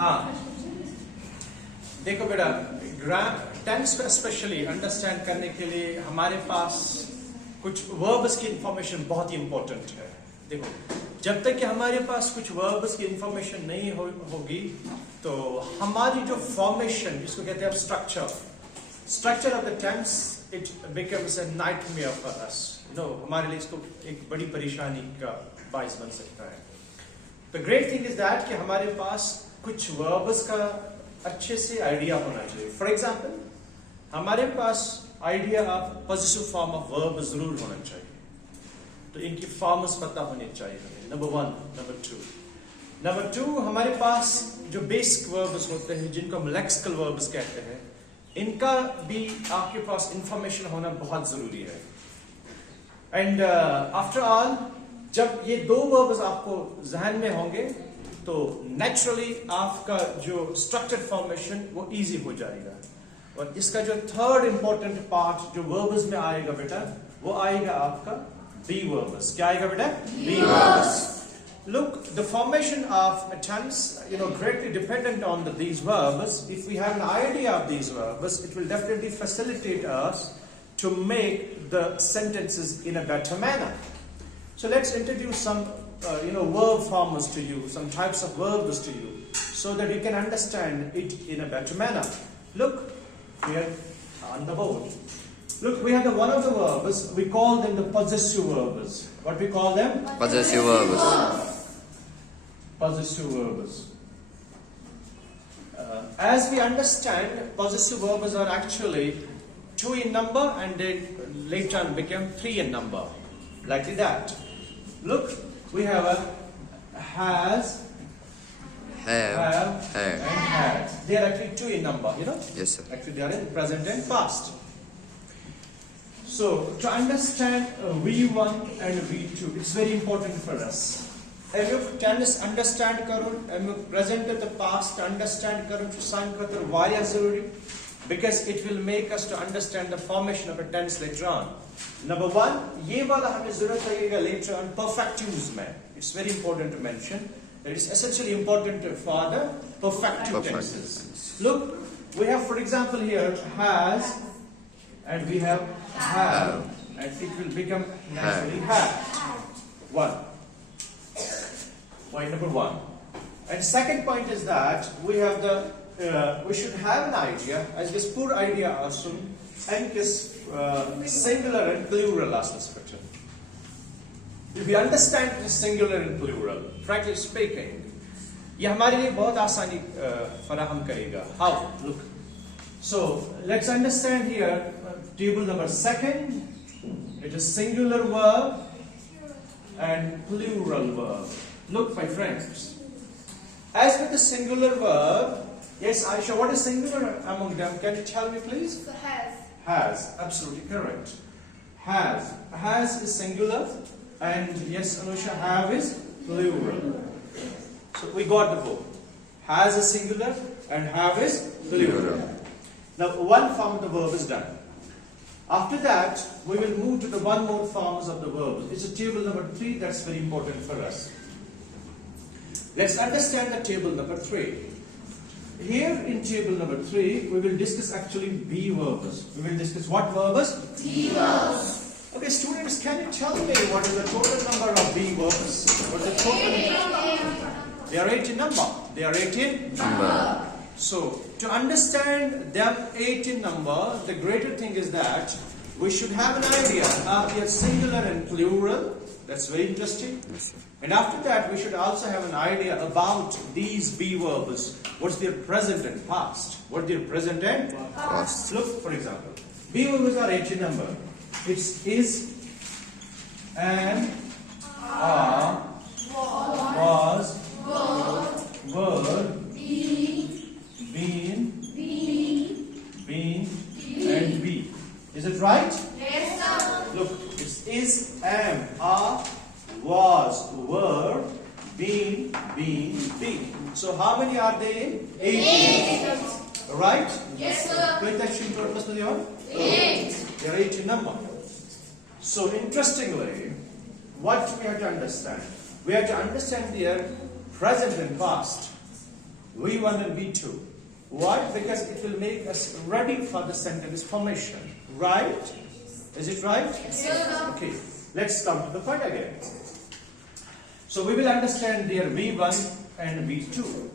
हाँ देखो बेटा, टेंस को स्पेशली अंडरस्टैंड करने के लिए हमारे पास कुछ वर्ब्स की इंफॉर्मेशन बहुत ही इंपॉर्टेंट है। देखो, जब तक कि हमारे पास कुछ वर्ब्स की इंफॉर्मेशन नहीं होगी तो हमारी जो फॉर्मेशन, जिसको कहते हैं structure of the tense, it becomes a nightmare for us. हमारे लिए इसको एक बड़ी परेशानी का बायस बन सकता है। The great thing is that कि हमारे पास कुछ वर्ब्स का अच्छे से आइडिया होना चाहिए। फॉर एग्जाम्पल, हमारे पास idea of positive form of verb जरूर होना चाहिए। तो इनकी फॉर्म्स पता होने चाहिए हमें, नंबर 1। नंबर 2, हमारे पास जो बेसिक वर्ब्स होते हैं, जिनको हम लेक्सिकल वर्ब्स कहते हैं, इनका भी आपके पास इंफॉर्मेशन होना बहुत जरूरी है। एंड आफ्टर ऑल, जब ये 2 वर्ब्स आपको जहन में होंगे तो नेचुरली आपका जो स्ट्रक्चर फॉर्मेशन वो इजी हो जाएगा। और इसका जो थर्ड इंपॉर्टेंट पार्ट जो वर्ब्स में आएगा बेटा, वो आएगा आपका be-verbs. क्या आएगा बेटा? be-verbs. Look, the formation of a tense, greatly dependent on these verbs. If we have an idea of these verbs, it will definitely facilitate us to make the sentences in a better manner. So let's introduce some verb forms to you, some types of verbs to you, so that you can understand it in a better manner. Look here on the board. Look, we have one of the verbs, we call them the possessive verbs. What we call them? Possessive verbs. Possessive verbs. As we understand, possessive verbs are actually 2 in number and then later on became 3 in number. Like that. Look, we have a has, have, and had. They are actually 2 in number, Yes, sir. Actually, they are in present and past. So, to understand V1 and V2, it's very important for us. If you can understand karun, present at the past, understand karun to sign katar, why is it? Because it will make us to understand the formation of a tense later on. Number 1, ये वाला हमें ज़रूरत लगेगा later on perfectives में. It's very important to mention. It is essentially important for the perfective tenses. Look, we have, for example, here has, and we have have, and it will become naturally have. 1. Point number 1. And second point is that we have we should have an idea, as this poor idea asun, and this singular and plural aspect. If we understand the singular and plural, frankly speaking, ये हमारे लिए बहुत आसानी फराहम करेगा. How? Look. So let's understand here table number 2. It is singular verb and plural verb. Look, my friends. As with the singular verb, yes, Aisha, what is singular among them? Can you tell me, please? Has. Has, absolutely correct. Has is singular, and yes, Anusha, have is plural. So we got the both. Has is singular and have is plural. Now, one form of the verb is done. After that, we will move to the one more forms of the verbs. It's a table number 3 that's very important for us. Let's understand the table number 3. Here in table number 3, we will discuss actually be-verbs. We will discuss what verbs? Be-verbs. Okay, students, can you tell me what is the total number of be-verbs? What is the total? They are 8 in number. They are 8 in number. So, to understand them 8 in number, the greater thing is that we should have an idea of their singular and plural. That's very interesting. Yes, sir. And after that, we should also have an idea about these be-verbs. What's their present and past? What their present and Past. Look, for example, be-verbs are 8 in number. It's is, and, are, was, were, been, and be. Is it right? Yes, sir. Look, it's is, am, are, was, were, been, be. So how many are they? 8. Right? Yes, sir. Pay attention to what 8. They are 8 in number. So interestingly, what we have to understand? We have to understand their present and past. V1 and V2. Why? Because it will make us ready for the sentence formation. Right? Is it right? Yes, sir. Okay. Let's come to the point again. So we will understand their V1 and V2.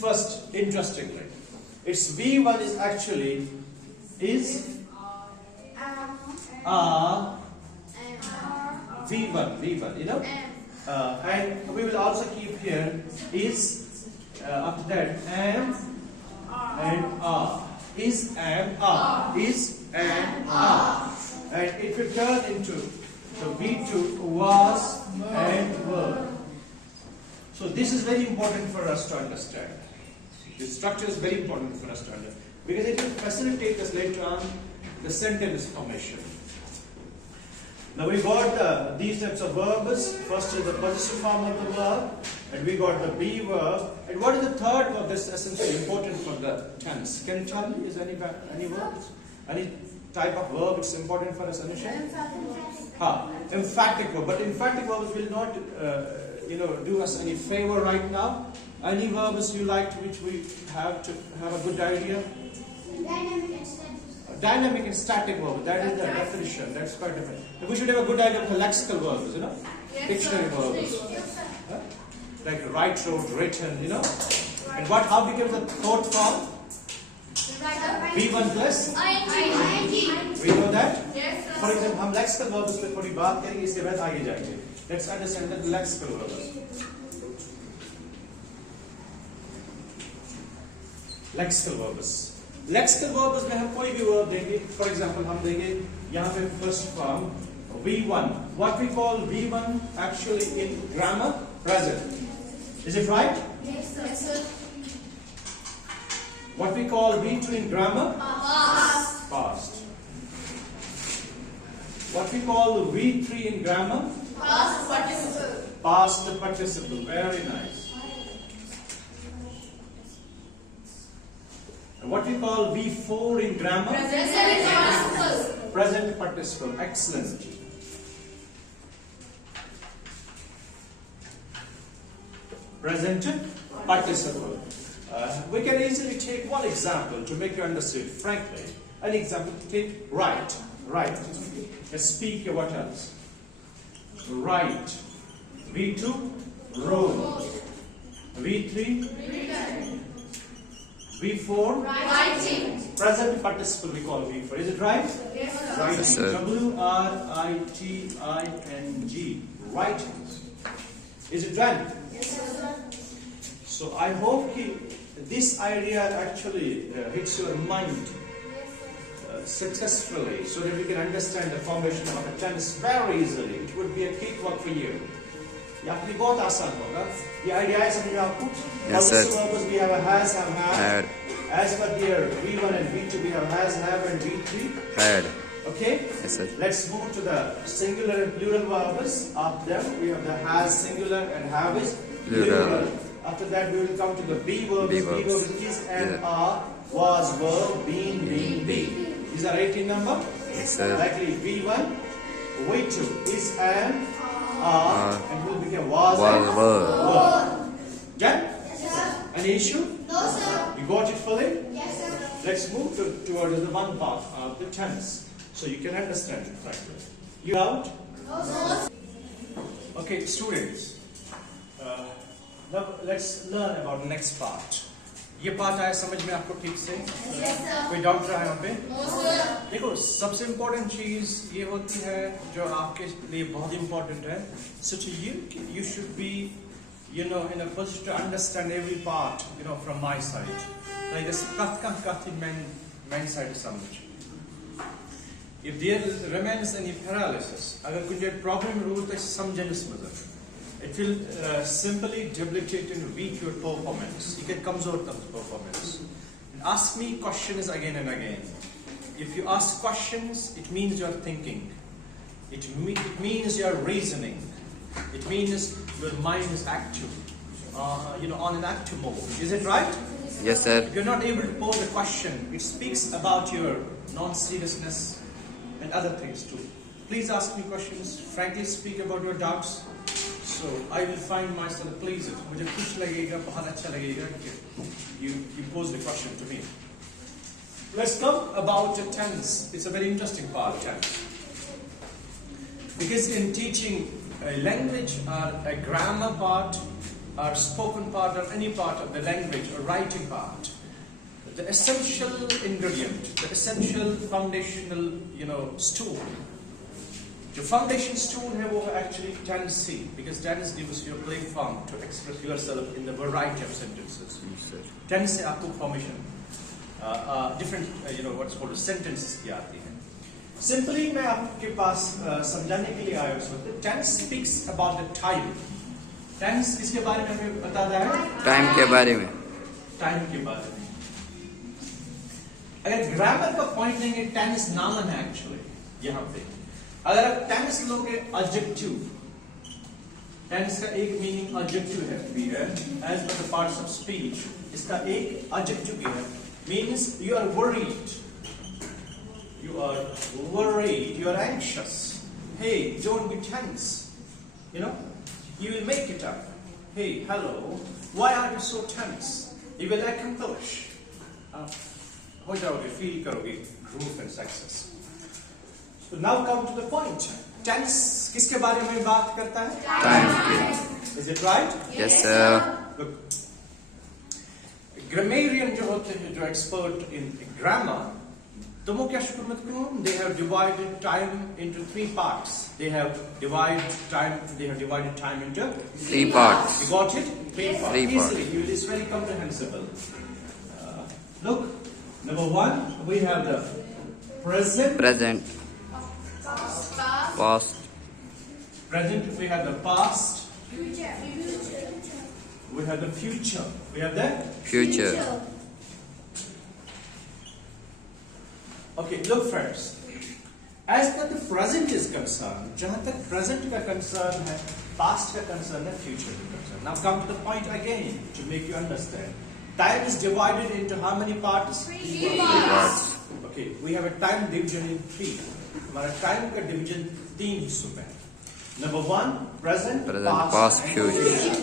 First, interestingly, its V1 is actually V1, you know? And we will also keep here is after that am and are. Is and are. Is and are. And it will turn into the V2 was and were. So this is very important for us to understand. This structure is very important for us to understand because it will facilitate us later on the sentence formation. Now we got these types of verbs. First is the possessive form of the verb, and we got the be verb. And what is the third verb that's essentially important for the tense? Can you tell me? Is any verbs? Any type of verb it's important for us, Anusha? Emphatic verb. But emphatic verbs will not, do us any favor right now. Any verbs you liked which we have to have a good idea? Dynamic and static verb. That is the definition. That's quite different. We should have a good idea of the lexical verbs, you know? Yes, dictionary sir. verbs. Yes, sir. Like write, wrote, written, you know? And how became the thought form? V1 plus? ing. We know that? Yes, sir. For example, हम lexical verbs पे थोड़ी बात करेंगे इसके बाद आगे जाएंगे. Let's understand the lexical verbs. Lexical verbs. Lexical verbs में हम कोई भी verb देंगे. For example, हम देंगे यहाँ पे first form V1. What we call V1 actually in grammar present. Is it right? Yes, sir. What we call V2 in grammar Past. past. What we call V3 in grammar Past participle. past participle. Very nice. And what we call V4 in grammar Present participle. present participle. Excellent. Present participle. We can easily take one example to make you understand. Frankly, an example. Take write. Write. Let's speak. What else? Write. V2 wrote. V3 Written. V4 Writing. present participle. We call V4. Is it right? Yes, sir. Writing. Yes, sir. W-R-I-T-I-N-G. Writing. Is it right? Yes, sir. So I hope this idea actually hits your mind successfully, so that we can understand the formation of a tense very easily. It would be a cakewalk for you. ये आपके लिए बहुत आसान होगा. ये idea है समझ में आपको? Yes, sir. Verbs we have a has, have, Had. As per their V1 and V2 we have has, have, and V3. Had. Okay? Yes, sir. Let's move to the singular and plural verbs. Of them we have the has singular and have is plural. After that we will come to the be verbs. Be verbs is and are, was, were, been, be. These are 18 number. Yes, sir. Likely V1, V2 is and are, and will become was and were. Yeah? Yes, sir. Any issue? No, sir. You got it fully? Yes, sir. Let's move towards the one part of the tense, so you can understand it correctly. You out? No, sir. Okay, students. Now let's learn about the next part. ये part आया समझ में आपको ठीक से? Yes, sir. कोई doubt रहा है यहाँ पे? No, sir. देखो सबसे इम्पोर्टेंट चीज ये होती है जो आपके लिए बहुत इम्पोर्टेंट है. So to you should be, in a position to understand every part, from my side. Like this, cut in main side समझ. If there remains any paralysis, अगर कुछ problem रूल तो समझने समझ. It will simply debilitate and weak your performance. You get कमजोर performance. And ask me questions again and again. If you ask questions, it means you are thinking. It means you are reasoning. It means your mind is active. On an active mode. Is it right? Yes, sir. If you're not able to pose a question, it speaks about your non-seriousness and other things too. Please ask me questions. Frankly speak about your doubts. So I will find myself pleased. मुझे खुश लगेगा, बहुत अच्छा लगेगा कि you pose the question to me. Let's talk about the tense. It's a very interesting part, tense. Because in teaching a language or a grammar part or spoken part or any part of the language or writing part, the essential ingredient, the essential foundational, stool. The foundation stool है वो actually tense, because tense gives you a platform to express yourself in the variety of sentences. Tense से आपको formation, different, what's called sentences की आती है. Simply मैं आपके पास समझाने के लिए आया हूँ. Tense speaks about the time. Tense किसके बारे में हमें बताता है? टाइम के बारे में. टाइम के बारे में. अगर ग्रामर का पॉइंट लेंगे, टेंस नाउन है एक्चुअली यहाँ पे. अगर आप टेंस लोगे एडजेक्टिव, टेंस का एक मीनिंग एडजेक्टिव है, as per the parts of speech. इसका एक एडजेक्टिव भी है, means you are worried, you are worried, you are anxious. Hey, don't be tense. You will make it up. Hey, hello, why are you so tense? You will accomplish. हो जाओगे, feel करोगे growth and success. So now come to the point. Tense किसके बारे में बात करता है? Time. Is it right? Yes sir. Look, grammarian जो होते हैं, जो expert in grammar, तो वो क्या शुरू मत करो? They have divided time into 3 parts. They have divided time into 3 parts. You got it? 3 parts. Easily, it is very comprehensible. Look, number 1, we have the present. Present. Past. Present, we have the past. Future. We have the future. We have the Future. Okay, look friends. As far the present is concerned, जहाँ तक present का concern है, past का concern है, future का concern. Now come to the point again to make you understand. Time is divided into how many parts? 3 Parts. Okay, we have a time division in 3. हमारा time का division 3 हिस्सों में है. Number 1, present, Past, future.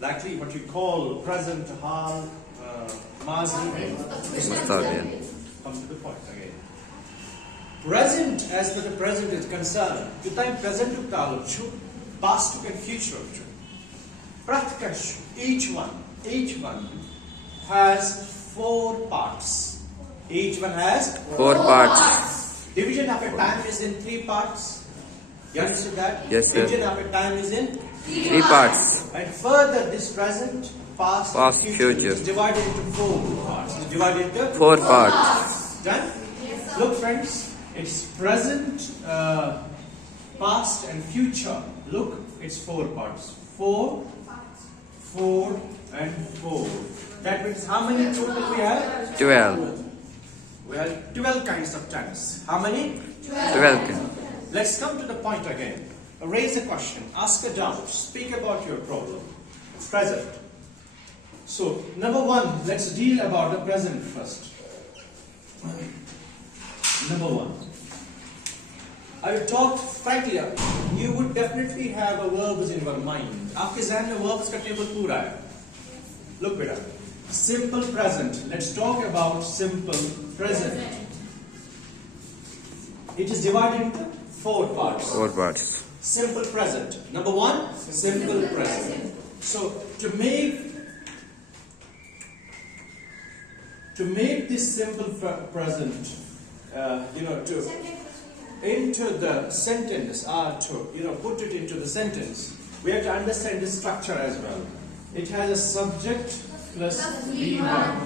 Likely what you call present, hal, mazi. Mustaqbil. Come to the point again. Present, as for the present is concerned, the time present to taluchu, past to future to. Pratkash, each one has 4 parts. Each one has 4 parts. Division of a time is in 3 parts. You understand that? Yes, sir. Division of a time is in 3 parts. And further, this present, past, future is divided into 4 parts. It's divided into 4 parts. Done? Yes, sir. Look, friends, it's present, past, and future. Look, it's 4 parts. 4, 4, and 4. That means how many total we have? 12. We have 12 kinds of tense. How many? 12. Let's come to the point again. Raise a question, ask a doubt, speak about your problem. Present. So, number 1, let's deal about the present first. Number 1. I will talk frankly. You would definitely have a verbs in your mind. आपके ज़हन में verbs का table पूरा है. Look बेटा. Simple present. Let's talk about simple present. It is divided into 4 parts. 4 parts. Simple present. Number 1, simple present. So to make this simple present, into the sentence, or to put it into the sentence, we have to understand the structure as well. It has a subject plus V1.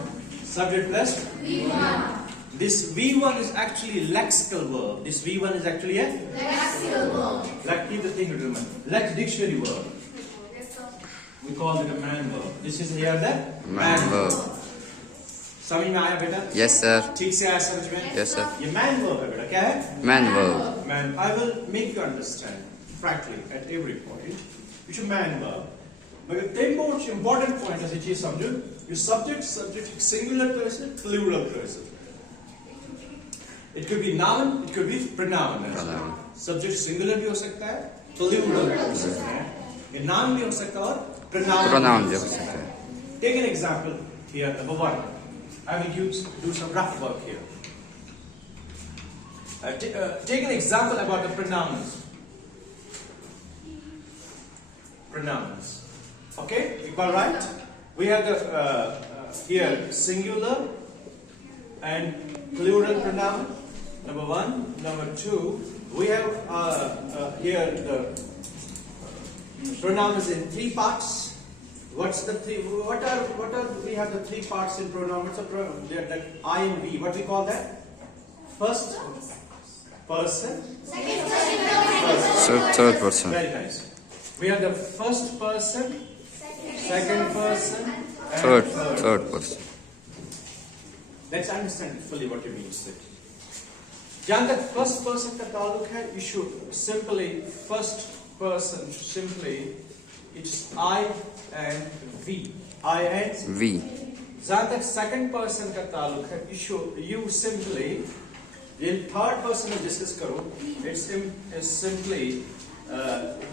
Subject plus V1. This V1 is actually a lexical verb. This V1 is actually a Lexical verb. like keep the thing to remember. Lex dictionary verb. Yes, sir. We call it a man verb. This is here the Man verb. समझ में आया बेटा? Yes sir. ठीक से आया समझ में? Yes sir. ये man verb है बेटा, क्या है? Man verb. Man. I will make you understand, frankly, at every point. It's a man verb. मगर तीन बहुत important point ऐसी चीज समझो. You subject singular person, plural person. It could be noun, it could be pronoun. Subject singular भी हो सकता है, plural भी हो सकता है. ये नाम भी हो सकता है और pronoun Pronoun भी हो सकता है. Take an example here, number 1. I will do some rough work here. Take an example about the pronouns. Pronouns. Okay, you got right? We have the here singular and plural pronoun. Number 1. Number 2. We have here the pronoun is in 3 parts. What's the three? What are we have the 3 parts in pronoun? What's the pronoun? That I and we. What we call that? First person. Third person. Very nice. We have the first person, second person, and Third person. Let's understand fully what you mean. जहाँ तक first person का ताल्लुक है, you should simply first person simply it's I and we. I and We. जहाँ तक second person का ताल्लुक है, you simply ये third person में discuss करो. It's simply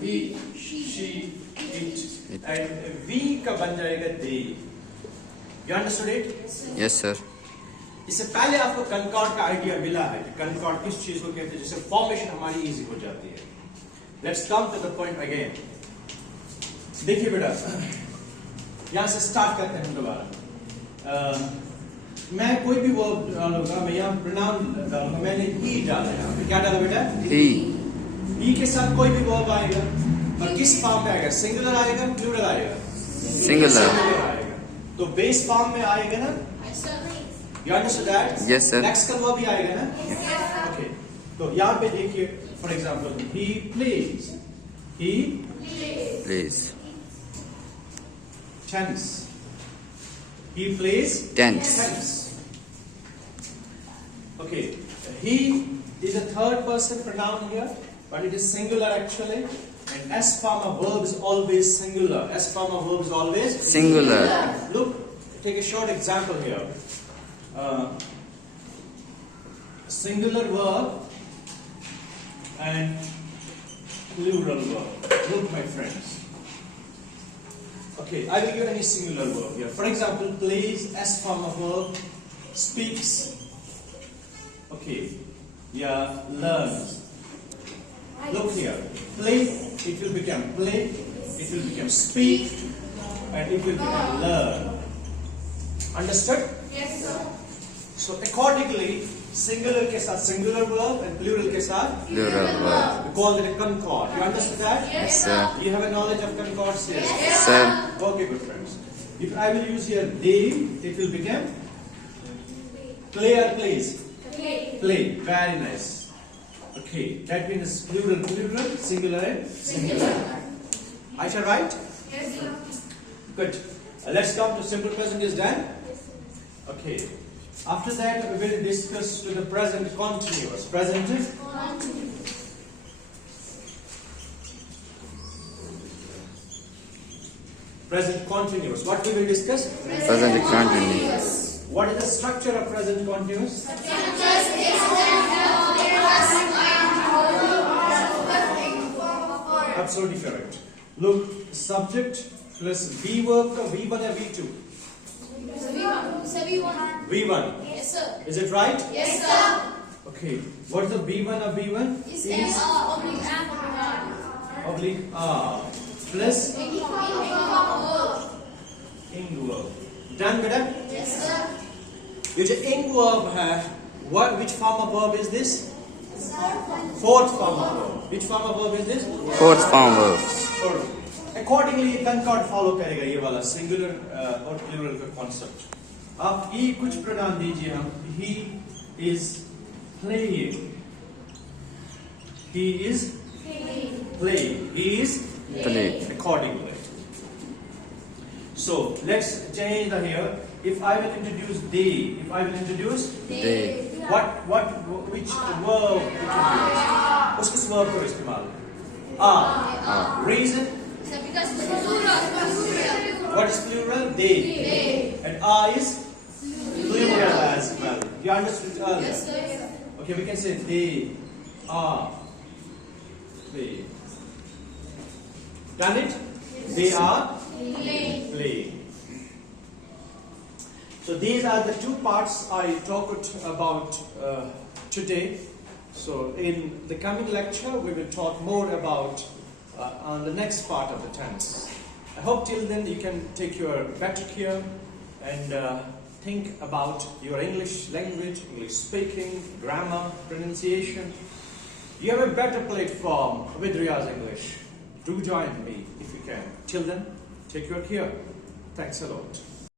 he, she, it, and we का बन जाएगा they. You understood it? Yes, sir. इससे पहले आपको concord का आइडिया मिला है कि concord किस चीज को कहते हैं जिससे फॉर्मेशन हमारी इजी हो जाती है. Let's come to the point again. देखिए बेटा, यहाँ से स्टार्ट करते हैं दोबारा. मैं कोई भी वर्ब डालूंगा, मैं यहाँ pronoun डालूंगा. मैंने he डाला यहाँ पे. क्या डाला बेटा? he के साथ कोई भी वर्ब आएगा और किस फॉर्म में आएगा? सिंगुलर आएगा, प्लूरल आएगा? Singular. आएगा. तो बेस फॉर्म में आएगा ना? You understood that? Yes, sir. Lexical verb भी आएगा ना? Okay. तो यहाँ पे देखिए, for example, he plays. He Please. tense. He plays Tense. Okay. He is a third person pronoun here, but it is singular actually. And S form of verb is always singular. S form of verb is always Singular. Look, take a short example here. Singular verb and plural verb. Look, my friends. Okay, I will give any singular verb here. For example, plays, S form of verb, speaks. Okay, yeah, learns. Look here. Play, it will become play, it will become speak, and it will become learn. Understood? Yes, sir. So accordingly, singular के साथ singular verb and plural के साथ Plural verb. we call it a concord. You understand that? Yes, sir. You have a knowledge of concords here? Yes, sir. Okay, good friends. If I will use here they, it will become play or plays? Play. Very nice. Okay, that means plural, singular and singular. I shall write? Yes, sir. Good. Let's come to simple present is done. Okay. After that, we will discuss to the present continuous. Present is? Present continuous. What we will discuss? Present continuous. What is the structure of present continuous? Absolutely correct. Look, subject plus be-verb का V1 या V2? V1. Yes, sir. Is it right? Yes, sir. Okay. What is the B1 of V1? Is oblique Oblique R plus ing verb. Done, beta? Yes, sir. ये जो ing verb है, which form of verb is this? Fourth form of verb. Which form of verb is this? Fourth form verbs. Accordingly, concord follow करेगा ये वाला singular और plural का concept. आप ये कुछ pronoun दीजिए हम. He is playing. He is playing. He is Play. accordingly. So let's change the here. If I will introduce they, They. which verb introduce? उस किस verb को इस्तेमाल? Reason. Because plural. What is plural? They. And are is plural as well. You understood earlier? Yes, sir. Okay, we can say they are. They. Done it? They are Playing. playing. So these are the two parts I talked about today. So in the coming lecture, we will talk more about on the next part of the tense. I hope till then you can take your better care and think about your English language, English speaking, grammar, pronunciation. You have a better platform with Riyaz English. Do join me if you can. Till then, take your care. Thanks a lot.